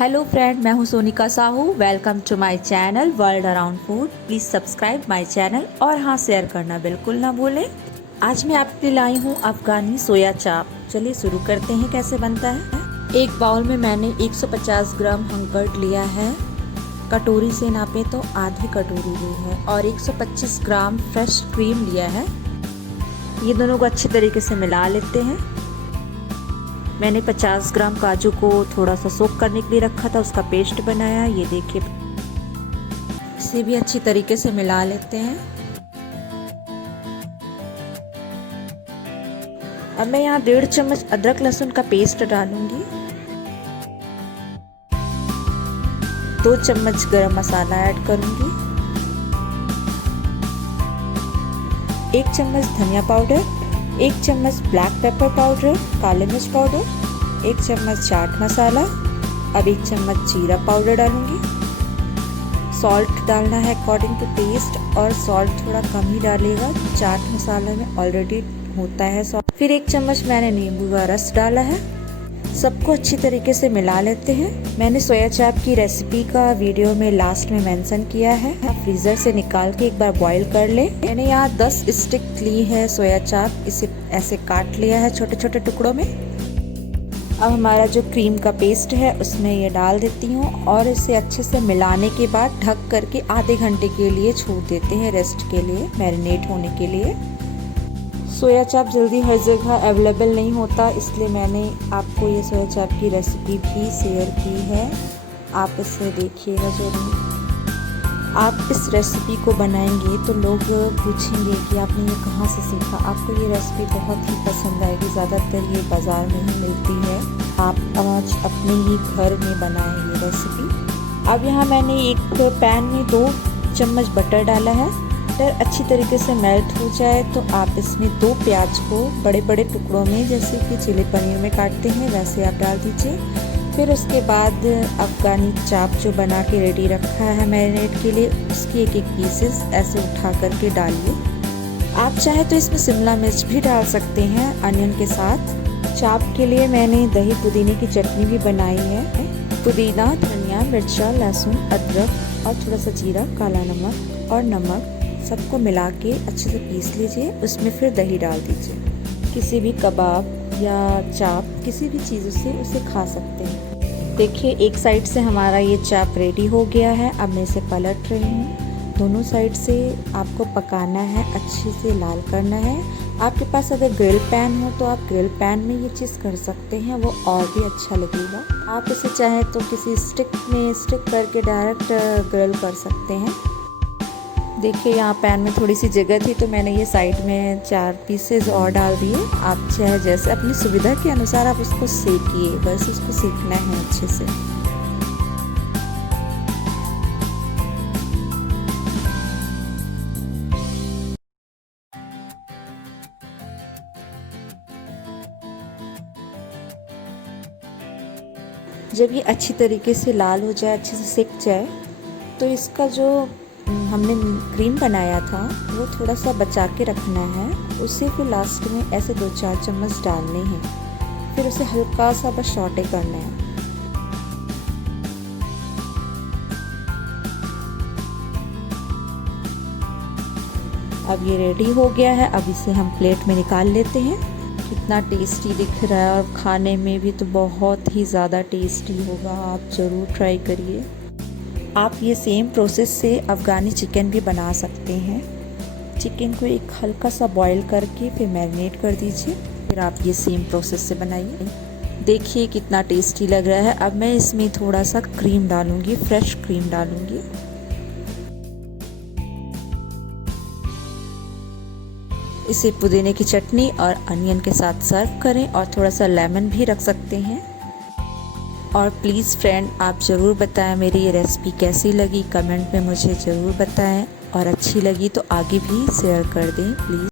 Hello friend, मैं हूं Sonika Sahu. Welcome to my channel world around food. Please subscribe my channel और हाँ, share करना बिल्कुल ना भूलें। आज मैं आपके लिए लाई हूं अफगानी सोया चाप। चलिए शुरू करते हैं कैसे बनता है। एक बाउल में मैंने 150 ग्राम हंकर्ट लिया है। कटोरी से नापे तो आधी कटोरी ली है। और 125 ग्राम फ्रेश क्रीम लिया है। ये दोनों को अच्छी तरीके से मिला लेते हैं। मैंने 50 ग्राम काजू को थोड़ा सा सोक करने के लिए रखा था, उसका पेस्ट बनाया। ये देखिए, इसे भी अच्छी तरीके से मिला लेते हैं। अब मैं यहाँ 1.5 चम्मच अदरक लहसुन का पेस्ट डालूंगी। 2 चम्मच गरम मसाला ऐड करूंगी। 1 चम्मच धनिया पाउडर, 1 चम्मच ब्लैक पेपर पाउडर, काले मिर्च पाउडर, 1 चम्मच चाट मसाला। अब 1 चम्मच जीरा पाउडर डालूंगी। सॉल्ट डालना है अकॉर्डिंग टू टेस्ट, और सॉल्ट थोड़ा कम ही डालेगा, चाट मसाला में ऑलरेडी होता है सॉल्ट। फिर 1 चम्मच मैंने नींबू का रस डाला है। सबको अच्छी तरीके से मिला लेते हैं। मैंने सोया चाप की रेसिपी का वीडियो में लास्ट में मेंशन किया है। फ्रीजर से निकाल के एक बार बॉईल कर ले। मैंने यहाँ 10 स्टिक ली है सोया चाप। इसे ऐसे काट लिया है छोटे छोटे टुकड़ों में। अब हमारा जो क्रीम का पेस्ट है उसमें ये डाल देती हूँ और इसे अच्छे से मिलाने के बाद ढक करके आधे घंटे के लिए छोड़ देते हैं रेस्ट के लिए, मैरिनेट होने के लिए। सोया चाप जल्दी हर जगह अवेलेबल नहीं होता, इसलिए मैंने आपको ये सोया चाप की रेसिपी भी शेयर की है। आप इसे देखिएगा जरूर। आप इस रेसिपी को बनाएंगे तो लोग पूछेंगे कि आपने ये कहाँ से सीखा। आपको ये रेसिपी बहुत ही पसंद आएगी। ज़्यादातर ये बाज़ार में ही मिलती है। आप आज अपने ही घर में बनाएं ये रेसिपी। अब यहाँ मैंने एक पैन में 2 चम्मच बटर डाला है। बटर अच्छी तरीके से मेल्ट हो जाए तो आप इसमें 2 प्याज को बड़े बड़े टुकड़ों में, जैसे कि चिली पनीर में काटते हैं वैसे आप डाल दीजिए। फिर उसके बाद अफगानी चाप जो बना के रेडी रखा है मैरिनेट के लिए, उसकी एक एक पीसेस ऐसे उठा करके डालिए। आप चाहे तो इसमें शिमला मिर्च भी डाल सकते हैं अनियन के साथ। चाप के लिए मैंने दही पुदीने की चटनी भी बनाई है। पुदीना, धनिया, मिर्चा, लहसुन, अदरक और थोड़ा सा जीरा, काला नमक और नमक सबको मिला के अच्छे से पीस लीजिए। उसमें फिर दही डाल दीजिए। किसी भी कबाब या चाप किसी भी चीज़ों से उसे खा सकते हैं। देखिए, एक साइड से हमारा ये चाप रेडी हो गया है। अब मैं इसे पलट रही हूँ। दोनों साइड से आपको पकाना है, अच्छे से लाल करना है। आपके पास अगर ग्रिल पैन हो तो आप ग्रिल पैन में ये चीज़ कर सकते हैं, वो और भी अच्छा लगेगा। आप इसे चाहे तो किसी स्टिक में स्टिक करके डायरेक्ट ग्रिल कर सकते हैं। देखिए, यहाँ पैन में थोड़ी सी जगह थी तो मैंने ये साइड में 4 पीसेस और डाल दिए। आप चाहे जैसे अपनी सुविधा के अनुसार आप उसको सेकिए, बस उसको सेकना है अच्छे से। जब ये अच्छी तरीके से लाल हो जाए, अच्छे से सेक जाए, तो इसका जो हमने क्रीम बनाया था वो थोड़ा सा बचा के रखना है। उसे फिर लास्ट में ऐसे 2-4 चम्मच डालने हैं। फिर उसे हल्का सा बस सौटे करना है। अब ये रेडी हो गया है। अब इसे हम प्लेट में निकाल लेते हैं। कितना टेस्टी दिख रहा है और खाने में भी तो बहुत ही ज़्यादा टेस्टी होगा। आप ज़रूर ट्राई करिए। आप ये सेम प्रोसेस से अफ़गानी चिकन भी बना सकते हैं। चिकन को एक हल्का सा बॉईल करके फिर मैरिनेट कर दीजिए। फिर आप ये सेम प्रोसेस से बनाइए। देखिए कितना टेस्टी लग रहा है। अब मैं इसमें थोड़ा सा क्रीम डालूंगी, फ्रेश क्रीम डालूंगी। इसे पुदीने की चटनी और अनियन के साथ सर्व करें, और थोड़ा सा लेमन भी रख सकते हैं। और प्लीज़ फ्रेंड, आप ज़रूर बताएं मेरी ये रेसिपी कैसी लगी। कमेंट में मुझे ज़रूर बताएं, और अच्छी लगी तो आगे भी शेयर कर दें प्लीज़।